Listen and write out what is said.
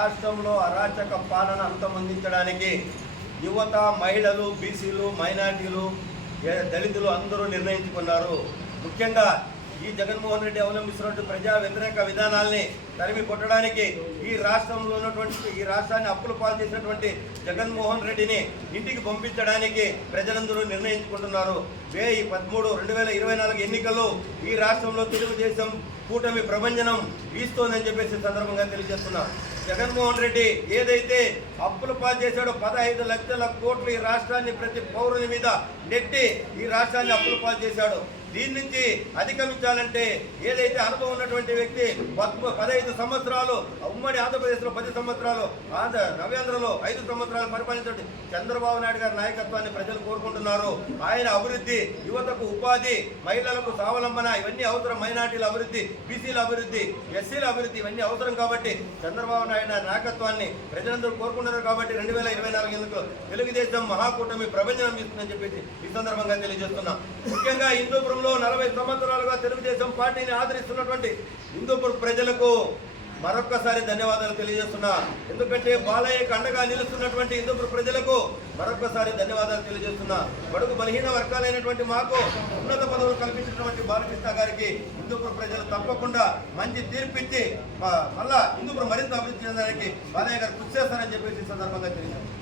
రాష్ట్రంలో అరాచక పాలన అంతమొందించడానికి యువత, మహిళలు, బీసీలు, మైనార్టీలు, దళితులు అందరూ నిర్ణయించుకున్నారు. ముఖ్యంగా ఈ జగన్మోహన్ రెడ్డి అవలంబిస్తున్నటువంటి ప్రజా వ్యతిరేక విధానాల్ని తరిమి కొట్టడానికి ఈ రాష్ట్రంలో ఉన్నటువంటి ఈ రాష్ట్రాన్ని అప్పుల పాలు చేసినటువంటి జగన్మోహన్ రెడ్డిని ఇంటికి పంపించడానికి ప్రజలందరూ నిర్ణయించుకుంటున్నారు. 2024 ఎన్నికల్లో ఈ రాష్ట్రంలో తెలుగుదేశం కూటమి ప్రభంజనం వీస్తోందని చెప్పేసి సందర్భంగా తెలియజేస్తున్నా. జగన్మోహన్ రెడ్డి ఏదైతే అప్పుల పాలు చేశాడో 15 లక్షల కోట్లు ఈ రాష్ట్రాన్ని ప్రతి పౌరుని మీద నెట్టి ఈ రాష్ట్రాన్ని అప్పుల పాలు చేశాడు. దీని నుంచి అధిగమించాలంటే ఏదైతే అనుభవం ఉన్నటువంటి వ్యక్తి 15 సంవత్సరాలు ఉమ్మడి ఆంధ్రప్రదేశ్లో 10 సంవత్సరాలు నవ్యాంధ్రలో 5 సంవత్సరాలు పరిపాలించే చంద్రబాబు నాయుడు గారి నాయకత్వాన్ని ప్రజలు కోరుకుంటున్నారు. ఆయన అభివృద్ధి, యువతకు ఉపాధి, మహిళలకు స్వావలంబన ఇవన్నీ అవసరం. మైనార్టీల అభివృద్ధి, బీసీల అభివృద్ధి, ఎస్సీల అభివృద్ధి ఇవన్నీ అవసరం. కాబట్టి చంద్రబాబు నాయుడు నాయకత్వాన్ని ప్రజలందరూ కోరుకుంటున్నారు. కాబట్టి 2024 ఎన్నికలు తెలుగుదేశం మహాకూటమి ప్రభంజనం ఇస్తుందని చెప్పేసి ఈ సందర్భంగా తెలియజేస్తున్నాం. ముఖ్యంగా హిందూపురం 40 సంవత్సరాలుగా తెలుగుదేశం పార్టీని ఆదరిస్తున్నటువంటి హిందూపురం ప్రజలకు మరొక్కసారి ధన్యవాదాలు తెలియజేస్తున్నా. ఎందుకంటే బాలయ్యకు అండగా నిలుస్తున్నటువంటి హిందూపురం ప్రజలకు మరొక్కసారి ధన్యవాదాలు తెలియజేస్తున్నా. బడుగు బలహీన వర్గాలైనటువంటి మాకు ఉన్నత పదవులు కల్పించినటువంటి బాలకృష్ణ గారికి హిందూపురం ప్రజలు తప్పకుండా మంచి తీర్పిచ్చి మళ్ళా హిందూపురం మరింత అభివృద్ధి చెందడానికి బాలయ్య గారు కృషి చేస్తారని చెప్పేసి సందర్భంగా తెలియజేస్తున్నారు.